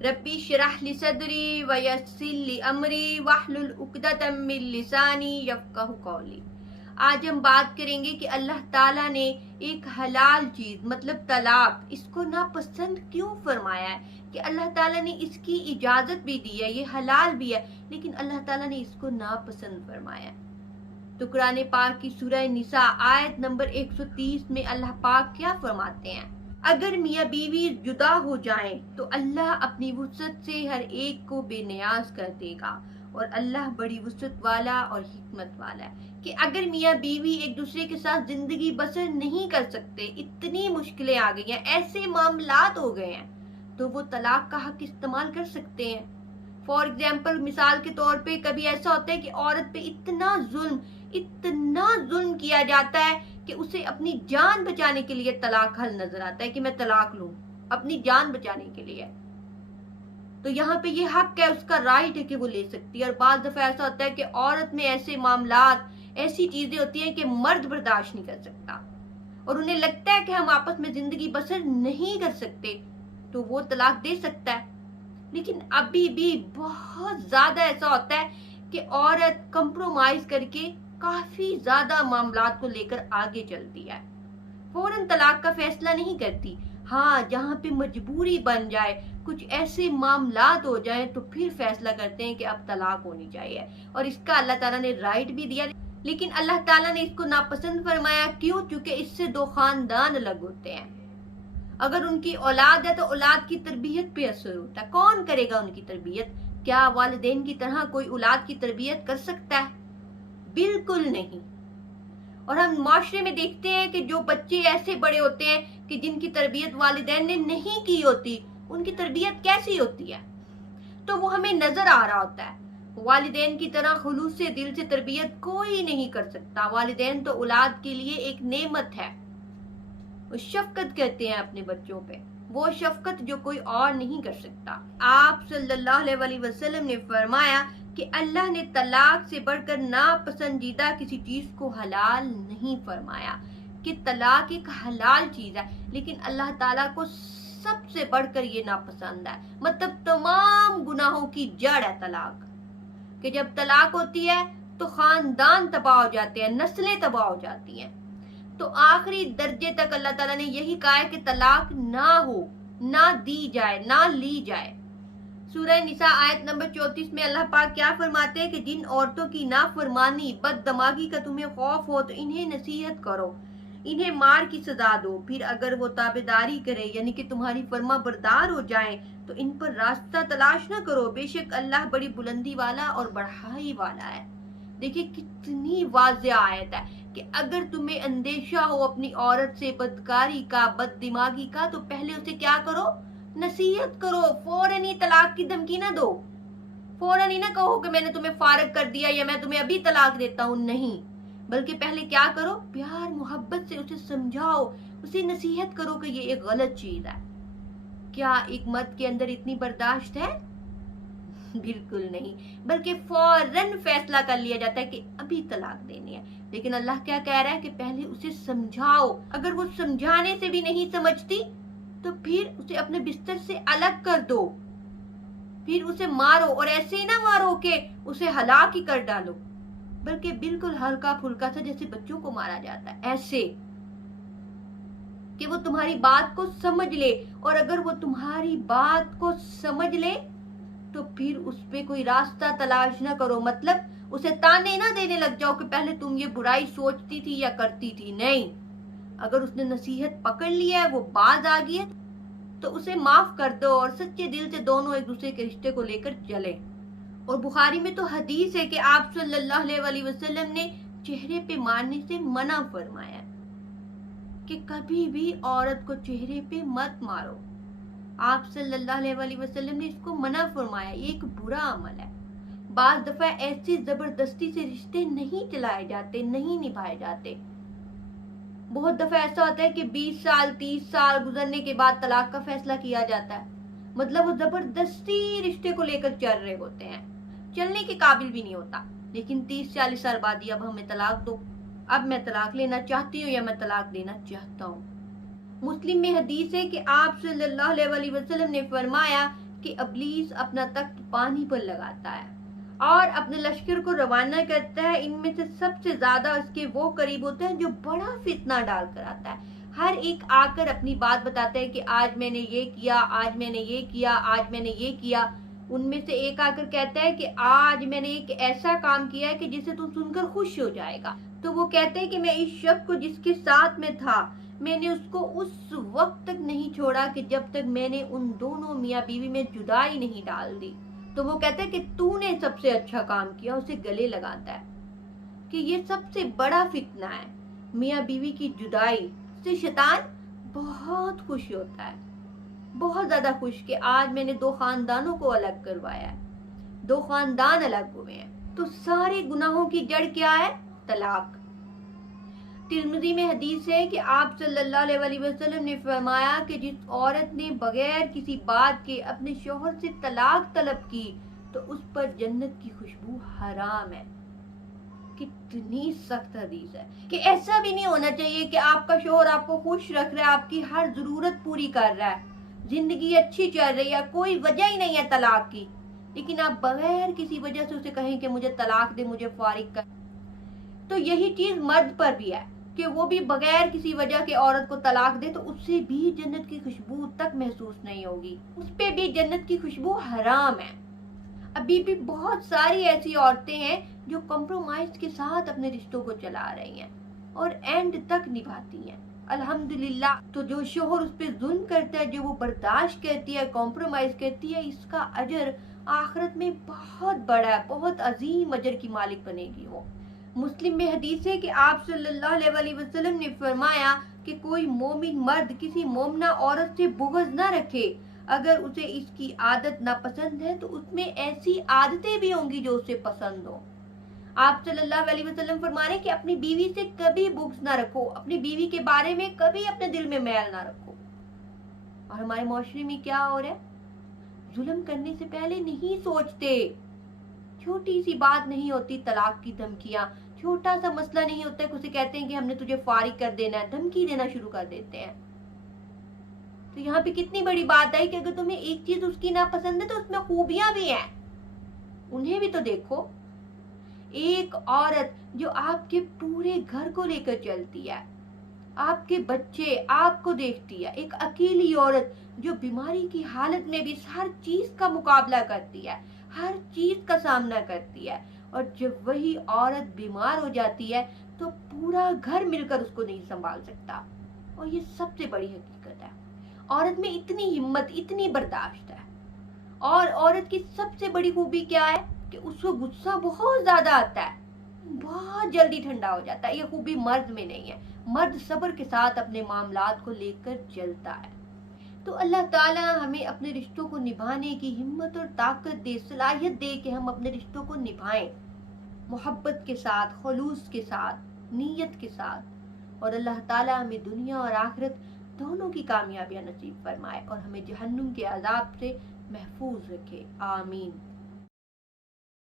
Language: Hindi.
रब्बी शरह ली सदरी व यस्सिर ली अमरी वहलुल उक़दतम मिन लिसानी यफ़क़हू क़ौली। आज हम बात करेंगे कि अल्लाह ताला ने एक हलाल चीज मतलब तलाक इसको नापसंद क्यों फरमाया है, कि अल्लाह ताला ने इसकी इजाजत भी दी है, ये हलाल भी है, लेकिन अल्लाह ताला ने इसको नापसंद फरमाया है। तो कुरान पाक की सूरह निसा आयत नंबर 130 में अल्लाह पाक क्या फरमाते हैं, अगर मियाँ बीवी जुदा हो जाएं तो अल्लाह अपनी वुसअत से हर एक को बेनियाज कर देगा और अल्लाह बड़ी वुसअत वाला और हिकमत वाला है। कि अगर मियाँ बीवी एक दूसरे के साथ जिंदगी बसर नहीं कर सकते, इतनी मुश्किलें आ गई हैं, ऐसे मामलात हो गए हैं, तो वो तलाक का हक इस्तेमाल कर सकते हैं। फॉर एग्जाम्पल, मिसाल के तौर पे कभी ऐसा होता है कि औरत पे इतना जुल्म किया जाता है कि उसे अपनी जान बचाने के लिए तलाक हल नजर आता है कि मैं तलाक लूं अपनी जान बचाने के लिए। तो यहाँ पे ये हक है, उसका राइट है कि वो ले सकती है। और बाज़ दफा ऐसा होता है कि औरत में ऐसे मामलात, ऐसी चीजें होती हैं कि मर्द बर्दाश्त नहीं कर सकता और उन्हें लगता है कि हम आपस में जिंदगी बसर नहीं कर सकते, तो वो तलाक दे सकता है। लेकिन अभी भी बहुत ज्यादा ऐसा होता है कि औरत कंप्रोमाइज करके काफी ज्यादा मामलात को लेकर आगे चलती है, फौरन तलाक का फैसला नहीं करती। हाँ, जहाँ पे मजबूरी बन जाए, कुछ ऐसे मामलात हो जाए, तो फिर फैसला करते हैं कि अब तलाक होनी चाहिए। और इसका अल्लाह ताला ने राइट भी दिया, लेकिन अल्लाह ताला ने इसको नापसंद फरमाया। क्यों? क्योंकि इससे दो खानदान अलग होते हैं। अगर उनकी औलाद है तो औलाद की तरबियत पे असर होता है। कौन करेगा उनकी तरबियत? क्या वालिदैन की तरह कोई औलाद की तरबियत कर सकता है? बिल्कुल नहीं। और हम माशरे में देखते हैं कि जो बच्चे ऐसे बड़े होते हैं कि जिनकी तरबियत वालिदैन ने नहीं की होती, उनकी तरबियत कैसी होती है, तो वो हमें नजर आ रहा होता है। वालिदैन की तरह खुलूस से दिल से तरबियत कोई नहीं कर सकता। वालिदैन तो औलाद के लिए एक नेमत है, वो शफकत करते हैं अपने बच्चों पे, वो शफकत जो कोई और नहीं कर सकता। आप सल्लल्लाहु अलैहि वसल्लम ने फरमाया कि अल्लाह ने तलाक से बढ़कर नापसंदीदा किसी चीज को हलाल नहीं फरमाया, कि तलाक एक हलाल चीज है, लेकिन अल्लाह ताला को सबसे बढ़कर ये नापसंद है। मतलब तमाम गुनाहों की जड़ है तलाक, कि जब तलाक होती है तो खानदान तबाह हो जाते हैं, नस्लें तबाह हो जाती हैं। तो आखिरी दर्जे तक अल्लाह ताला ने यही कहा है कि तलाक ना हो, ना दी जाए, ना ली जाए। सूरह निसा आयत नंबर 34 में अल्लाह पाक क्या फरमाते हैं कि जिन औरतों की नाफरमानी बददमागी का तुम्हें खौफ हो तो इन्हें नसीहत करो, इन्हें मार की सजा दो, फिर अगर वो ताबेदारी करे यानी कि तुम्हारी फर्मा बरदार हो जाए तो इन पर रास्ता तलाश न करो, बेशक अल्लाह बड़ी बुलंदी वाला और बढ़ाई वाला है। देखिए कितनी वाज़ेह आयत है कि अगर तुम्हें अंदेशा हो अपनी औरत से बदकारी का, बददिमागी का, तो पहले उसे क्या करो? नसीहत करो। फौरन ही तलाक की धमकी ना दो, फौरन ही ना कहो कि मैंने तुम्हें फारग कर दिया या मैं तुम्हें अभी तलाक देता हूँ, नहीं, बल्कि पहले क्या करो? प्यार मोहब्बत से उसे समझाओ, उसे नसीहत करो कि ये एक गलत चीज है। क्या एक मर्द के अंदर इतनी बर्दाश्त है? बिल्कुल नहीं, बल्कि फौरन फैसला कर लिया जाता है कि अभी तलाक देनी है। लेकिन अल्लाह क्या कह रहा है कि पहले उसे समझाओ। अगर वो समझाने से भी नहीं समझती तो फिर उसे अपने बिस्तर से अलग कर दो, फिर उसे मारो, और ऐसे ही ना मारो कि उसे हलाक ही कर डालो, बल्कि बिल्कुल हल्का फुल्का सा जैसे बच्चों को मारा जाता है, ऐसे कि वो तुम्हारी बात को समझ ले। और अगर वो तुम्हारी बात को समझ ले तो फिर उस पे कोई रास्ता तलाश ना करो, मतलब उसे ताने ना देने लग जाओ कि पहले तुम ये बुराई सोचती थी या करती थी। नहीं, अगर उसने नसीहत पकड़ लिया है, वो बाज आ गई है, तो उसे माफ कर दो और सच्चे दिल से दोनों एक दूसरे के रिश्ते को लेकर चले। और बुखारी में तो हदीस है कि आप सल्लल्लाहु अलैहि वसल्लम ने चेहरे पे मारने से मना फरमाया कि कभी भी औरत को चेहरे पे मत मारो। आप सल्लल्लाहु अलैहि वसल्लम ने इसको मना फरमाया, ये एक बुरा अमल है। बाज दफा ऐसी जबरदस्ती से रिश्ते नहीं चलाए जाते, नहीं निभाए जाते। बहुत दफा ऐसा होता है कि 20 साल 30 साल गुजरने के बाद तलाक का फैसला किया जाता है, मतलब वो जबरदस्ती रिश्ते को लेकर चल रहे होते हैं, चलने के काबिल भी नहीं होता, लेकिन 30-40 साल बाद ही अब हमें तलाक दो, अब मैं तलाक लेना चाहती हूँ या मैं तलाक देना चाहता हूँ। मुस्लिम में हदीस है कि आप सल्लल्लाहु अलैहि वसल्लम ने फरमाया कि इब्लीस अपना तख्त पानी पर लगाता है और अपने लश्कर को रवाना करता है। इनमें से सबसे ज्यादा उसके वो करीब होते हैं जो बड़ा फितना डाल कर आता है। हर एक आकर अपनी बात बताता है कि आज मैंने ये किया, आज मैंने ये किया, आज मैंने ये किया। उनमें से एक आकर कहता है कि आज मैंने एक ऐसा काम किया है कि जिसे तू सुनकर खुश हो जाएगा। तो वो कहते हैं कि मैं इस शख्स को जिसके साथ में था, मैंने उसको उस वक्त तक नहीं छोड़ा कि जब तक मैंने उन दोनों मियाँ बीवी में जुदाई नहीं डाल दी। तो वो कहते हैं कि तूने सबसे अच्छा काम किया, उसे गले लगाता है कि ये सबसे बड़ा फितना है, मियाँ बीवी की जुदाई से शैतान बहुत खुश होता है, बहुत ज्यादा खुश कि आज मैंने दो खानदानों को अलग करवाया है, दो खानदान अलग हुए हैं। तो सारे गुनाहों की जड़ क्या है? तलाक। तिर्मिज़ी में हदीस है कि आप सल्लल्लाहु अलैहि वसल्लम ने फरमाया कि जिस औरत ने बगैर किसी बात के अपने शौहर से तलाक तलब की तो उस पर जन्नत की खुशबू हराम है। कितनी सख्त हदीस है कि ऐसा भी नहीं होना चाहिए कि आपका शौहर आपको खुश रख रहा है, आपकी हर जरूरत पूरी कर रहा है, जिंदगी अच्छी चल रही है, कोई वजह ही नहीं है तलाक की, लेकिन आप बगैर किसी वजह से उसे कहें कि मुझे तलाक दे, मुझे फारिग कर। तो यही चीज मर्द पर भी है कि वो भी बगैर किसी वजह के औरत को तलाक दे तो उससे भी जन्नत की खुशबू तक महसूस नहीं होगी, उस पे भी जन्नत की खुशबू हराम है। अभी भी बहुत सारी ऐसी औरतें हैं जो कॉम्प्रोमाइज के साथ अपने रिश्तों को चला रही हैं और एंड तक निभाती हैं, अल्हम्दुलिल्लाह। तो जो शोहर उस पर जुल्म करता है, जो वो बर्दाश्त करती है, कॉम्प्रोमाइज करती है, इसका अजर आखिरत में बहुत बड़ा है, बहुत अजीम अजर की मालिक बनेगी वो। मुस्लिम में हदीस है कि आप सल्लल्लाहु अलैहि वसल्लम ने फरमाया कि कोई मोमिन मर्द किसी मोमिना औरत से बुग़्ज़ न रखे, अगर उसे इसकी आदत नापसंद है तो उसमें ऐसी आदतें भी होंगी जो उसे पसंद हो। आप सल्लल्लाहु अलैहि वसल्लम फरमा रहे कि अपनी बीवी से कभी बुग़्ज़ ना रखो, अपनी बीवी के बारे में कभी अपने दिल में मैल ना रखो। और हमारे माशरे में क्या हो रहा है? जुल्म करने से पहले नहीं सोचते, छोटी सी बात नहीं होती तलाक की धमकियां, छोटा सा मसला नहीं होता है, उसे कहते हैं कि हमने तुझे फारिग कर देना है, धमकी देना शुरू कर देते हैं। तो यहाँ पे कितनी बड़ी बात है कि अगर तुम्हें एक चीज उसकी नापसंद है तो उसमें खूबियां भी हैं, उन्हें भी तो देखो। एक औरत जो आपके पूरे घर को लेकर चलती है, आपके बच्चे आपको देखती है, एक अकेली औरत जो बीमारी की हालत में भी हर चीज का मुकाबला करती है, हर चीज का सामना करती है, और जब वही औरत बीमार हो जाती है तो पूरा घर मिलकर उसको नहीं संभाल सकता। और ये सबसे बड़ी हकीकत है, औरत में इतनी हिम्मत, इतनी बर्दाश्त है। और औरत की सबसे बड़ी खूबी क्या है कि उसको गुस्सा बहुत ज्यादा आता है, बहुत जल्दी ठंडा हो जाता है। ये खूबी मर्द में नहीं है, मर्द सब्र के साथ अपने मामलात को लेकर चलता है। तो अल्लाह ताला हमें अपने रिश्तों को निभाने की हिम्मत और ताकत दे, सलाहियत दे कि हम अपने रिश्तों को निभाएं मोहब्बत के साथ, खुलूस के साथ, नीयत के साथ। और अल्लाह ताला हमें दुनिया और आखिरत दोनों की कामयाबियां नसीब फरमाए और हमें जहन्नुम के अजाब से महफूज रखे। आमीन।